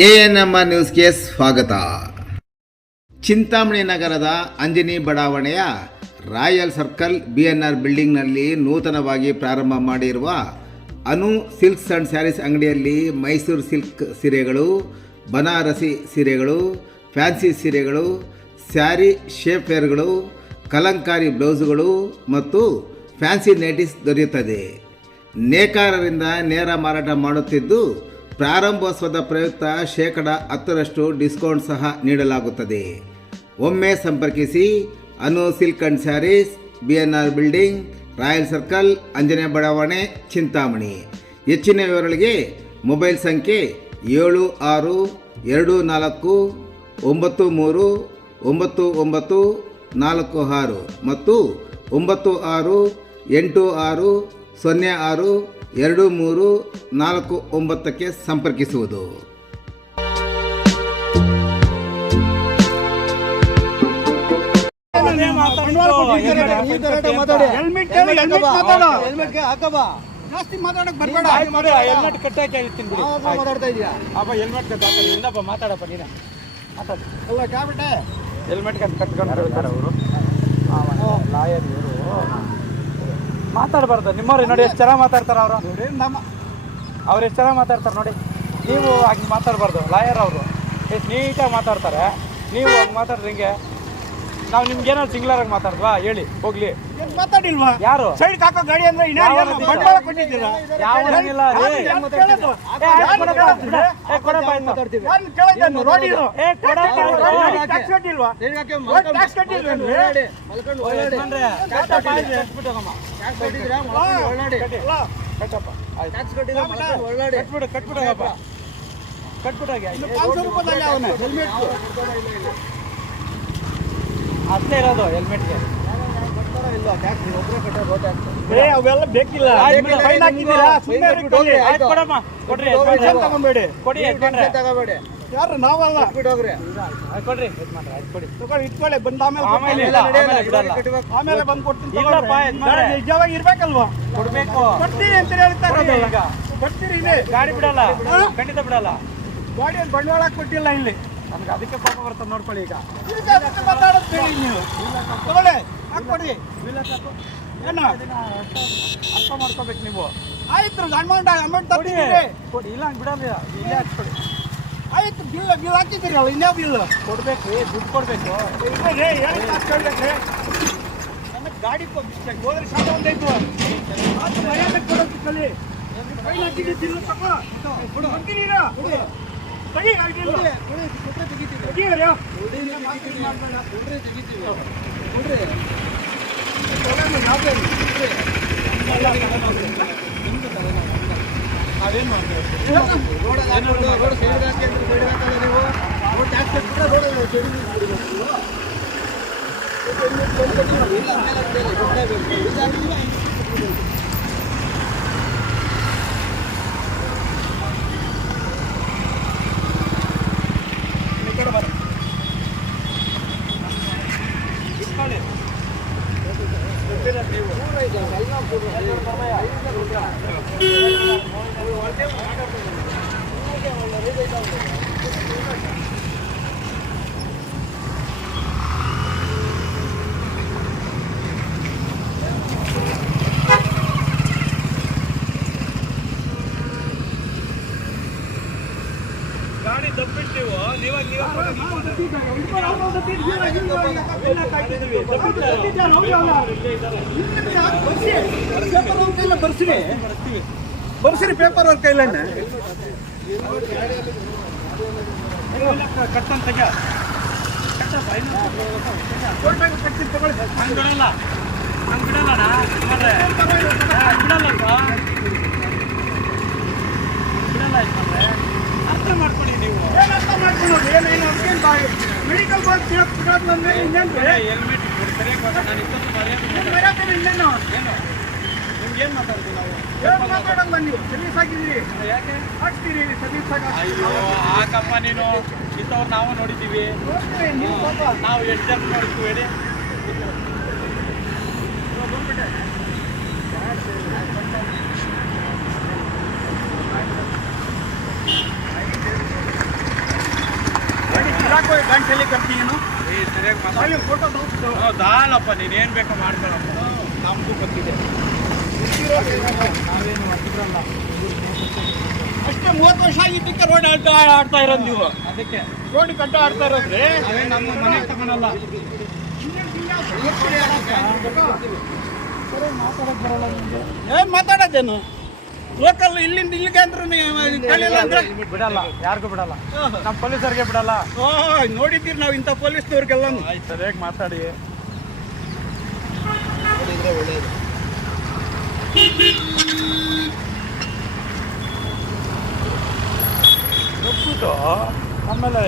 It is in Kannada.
ANMR ನ್ಯೂಸ್ಗೆ ಸ್ವಾಗತ. ಚಿಂತಾಮಣಿ ನಗರದ ಅಂಜನಿ ಬಡಾವಣೆಯ ರಾಯಲ್ ಸರ್ಕಲ್ BNR ಬಿಲ್ಡಿಂಗ್ನಲ್ಲಿ ನೂತನವಾಗಿ ಪ್ರಾರಂಭ ಮಾಡಿರುವ ಅನು ಸಿಲ್ಕ್ಸ್ ಆ್ಯಂಡ್ ಸ್ಯಾರೀಸ್ ಅಂಗಡಿಯಲ್ಲಿ ಮೈಸೂರು ಸಿಲ್ಕ್ ಸೀರೆಗಳು, ಬನಾರಸಿ ಸೀರೆಗಳು, ಫ್ಯಾನ್ಸಿ ಸೀರೆಗಳು, ಸ್ಯಾರಿ ಶೇಪ್ವೇರ್ಗಳು, ಕಲಂಕಾರಿ ಬ್ಲೌಸ್ಗಳು ಮತ್ತು ಫ್ಯಾನ್ಸಿ ನೈಟೀಸ್ ದೊರೆಯುತ್ತದೆ. ನೇಕಾರರಿಂದ ನೇರ ಮಾರಾಟ ಮಾಡುತ್ತಿದ್ದು ಪ್ರಾರಂಭೋತ್ಸವದ ಪ್ರಯುಕ್ತ 10% ಡಿಸ್ಕೌಂಟ್ ಸಹ ನೀಡಲಾಗುತ್ತದೆ. ಒಮ್ಮೆ ಸಂಪರ್ಕಿಸಿ Anu silk and sarees, BNR building, royal circle, Anjane ಬಡಾವಣೆ, ಚಿಂತಾಮಣಿ. ಹೆಚ್ಚಿನ ವಿವರಗಳಿಗೆ ಮೊಬೈಲ್ ಸಂಖ್ಯೆ 7694939946 ಮತ್ತು 9686062349ಕ್ಕೆ ಸಂಪರ್ಕಿಸುವುದು. ಜಾಸ್ತಿ ಮಾತಾಡಕ್ ಬರ್ಬೇಡ. ಹೆಲ್ಮೆಟ್ ಕಟ್ಟಾಕಿ ಹೇಳ್ತೀನಿ ಬಿಡಿ. ಮಾತಾಡ್ತಾ ಇದೀಯಾ? ಅಪ್ಪ ಹೆಲ್ಮೆಟ್ ಕಟ್ಟಾಕಿ. ಇನ್ನಪ್ಪ ಮಾತಾಡಪ್ಪ ನೀನು. ಮಾತಾಡು. ಅಲ್ಲ ಕ್ಯಾಬಿಟೆ ಹೆಲ್ಮೆಟ್ ಕಟ್ಕೊಂಡು ಹೇಳ್ತಾರೆ ಅವರು. ಲಾಯರ್ ಇವರು ಮಾತಾಡಬಾರ್ದು. ನಿಮ್ಮವ್ರು ನೋಡಿ ಎಷ್ಟು ಚೆನ್ನಾಗಿ ಮಾತಾಡ್ತಾರೆ ಅವರು. ಅವ್ರು ಎಷ್ಟು ಚೆನ್ನಾಗಿ ಮಾತಾಡ್ತಾರೆ ನೋಡಿ. ನೀವು ಹಾಗೆ ಮಾತಾಡಬಾರ್ದು. ಲಾಯರ್ ಅವರು ಎಷ್ಟು ನೀಟಾಗಿ ಮಾತಾಡ್ತಾರೆ. ನೀವು ಹಂಗೆ ಮಾತಾಡ್ರಿ ಹಿಂಗೆ. ನಾವು ನಿಮ್ಗೆ ಏನಾದ್ರು ಸಿಂಗ್ಲರಾಗಿ ಮಾತಾಡ್ವಾ ಹೇಳಿ ಹೋಗ್ಲಿ. ಮಾತಾಡಿಲ್ವಾ? ಯಾರು ಸೈಡ್ ಹಾಕೋ ಗಾಡಿ ಅಂದ್ರೆ ಬಂಡವಾಳ ಕೊಟ್ಟಿದ್ದೀರಾ? ಯಾವನಿಲ್ಲ ಅಷ್ಟೇ ಇರೋದು ಹೆಲ್ಮೆಟ್ಗೆ. ಅವೆಲ್ಲ ಬೇಕಿಲ್ಲ. ಯಾರು ನಾವಲ್ಲ. ಕೊಡ್ರಿ ಇಟ್ಕೊಳ್ಳಿ. ಬಂದ ಆಮೇಲೆ ಬಂದು ಕೊಡ್ತೀನಿ. ನಿಜವಾಗಿ ಇರ್ಬೇಕಲ್ವಾ? ಕೊಡ್ಬೇಕು. ಕೊಡ್ತೀರಿ ಅಂತ ಹೇಳ್ತಾರೆ. ಕೊಡ್ತೀರಿ ಇಲ್ಲಿ ಗಾಡಿ ಬಿಡಲ್ಲ. ಖಂಡಿತ ಬಿಡಲ್ಲ. ಗಾಡಿಯಲ್ಲಿ ಬಂಡವಾಳ ಕೊಟ್ಟಿಲ್ಲ ಇಲ್ಲಿ. ನಮ್ಗೆ ಅದಕ್ಕೆ ಕೋಪ ಬರ್ತದೆ ನೋಡ್ಕೊಳ್ಳಿ. ಈಗ ಮಾತಾಡೋದು ನೀವು ತಗೊಳ್ಳಿ ಹಾಕ್ಕೊಡಿ. ಏನು ಅರ್ಥ ಮಾಡ್ಕೋಬೇಕು ನೀವು. ಆಯ್ತು ಅಮೌಂಟ್ ಕೊಡಿ. ಇಲ್ಲ ಹಂಗೆ ಬಿಡಲ್ಲ. ಇಲ್ಲೇ ಹಾಕ್ಕೊಡಿ. ಆಯ್ತು ಬಿಲ್ ಹಾಕಿದ್ದೀರಿ. ಅಲ್ಲ ಇನ್ನೇ ಬಿಲ್ ಕೊಡ್ಬೇಕು. ದುಡ್ಡು ಕೊಡ್ಬೇಕು. ನಮಗೆ ಗಾಡಿ ಹೋದ್ರೆ ಶಾಪ ಒಂದಾಯ್ತು. ಮರ್ಯಾದೆ ಕೊಡೋದು ಕಲಿ. ಫೈನ್ ಹಾಕಿದ್ದೀರಿ ತಗೋ. ಕೊಡ್ತೀರಾ? ಸರಿ ಆಗಿಲ್ಲ. ನಾವೇನು ಮಾಡ್ತೇವೆ? ರೋಡ್ ಸೈಡ್ ಹಾಕಿ ಅಂದ್ರೆ ಸೈಡ್ ಹಾಕಲ್ಲ ನೀವು. ರೋಡ್ ಟ್ಯಾಕ್ಸ್ ಕಟ್ಟಿದ್ರೆ ರೋಡ್ ಗಾಡಿ ತಪ್ಪಿಟ್ಟಿವು. ನೀವಾಗ ಬರ್ಸಿರಿ ಪೇಪರ್ ಅವ್ರ ಕೈಲಣ್ಣ ಕಟ್ಟಂತ ಕಟ್ತೀನಿ ತಗೊಳ್ಳಿ. ಹಂಗೆ ಬಿಡಲ್ಲ. ಹಂಗೆ ಬಿಡಲ್ಲ. ಅರ್ಥ ಮಾಡ್ಕೊಳ್ಳಿ ನೀವು. ಏನು ಅರ್ಥ ಮಾಡ್ಕೊಳ್ಳೋದು? ಏನೇನು ಮೆಡಿಕಲ್ ಬಾಲ್ ಬಿಡೋದಂದ್ರೆ ಇನ್ನೇನು ಹೆಲ್ಮೆಟ್ ಸರಿಯಾಗಿ ನಾನು ಇನ್ನೇನು ಏನು ನಿಮ್ಗೇನು ಮಾತಾಡ್ತೀವಿ ನಾವು? ಏನು ಮಾತಾಡಲ್ಲ ನೀವು? ಸರ್ವಿಸ್ ಆಗಿದ್ದೀರಿ. ಯಾಕೆ ಹಾಕ್ತೀರಿ ಸರ್ವಿಸ್ ಆಗಿ? ಅಯ್ಯೋ ಆ ಕಂಪನಿನು ಇಂಥವ್ರು ನಾವು ನೋಡಿದ್ದೀವಿ. ನಾವು ಎಷ್ಟು ಜನ ನೋಡ್ತೀವಿ ಹೇಳಿ. ಇರಾಕೋ ಗಂಟೆಲಿ ಕರ್ತೀನು ಫೋಟೋ ದಾಳಪ್ಪ ನೀನೇನು ಬೇಕೋ ಮಾಡ್ಕೊಳ್ಳಪ್ಪ ನಮಗೂ ಗೊತ್ತಿದೆ ನಾವೇನು ಇದ್ರಲ್ಲ ಅಷ್ಟೇ 30 ವರ್ಷ ಆಗಿದ್ದಕ್ಕೆ ರೋಡ್ ಆಡ್ತಾ ಇರೋದು ನೀವು ಅದಕ್ಕೆ ರೋಡ್ ಕಟ್ಟ ಆಡ್ತಾ ಇರೋದ್ರಿ ಅದೇ ನಮ್ಮ ಮನೆಗೆ ತಗೊಳಲ್ಲ ಏನ್ ಮಾತಾಡೋದೇನು ಲೋಕಲ್ ಇಲ್ಲಿಂದ ಇಲ್ಲಿಗೆ ಅಂದ್ರೂ ಕಳಿಲ್ಲ ಅಂದ್ರೆ ಬಿಡಲ್ಲ ಯಾರಿಗೂ ಬಿಡಲ್ಲ ನಮ್ಮ ಪೊಲೀಸರಿಗೆ ಬಿಡಲ್ಲ ನೋಡಿದ್ದೀರಿ ನಾವು ಇಂಥ ಪೊಲೀಸ್ನವ್ರಿಗೆಲ್ಲ ಆಯ್ತು ಸರಿಯಾಗಿ ಮಾತಾಡಿ ಆಮೇಲೆ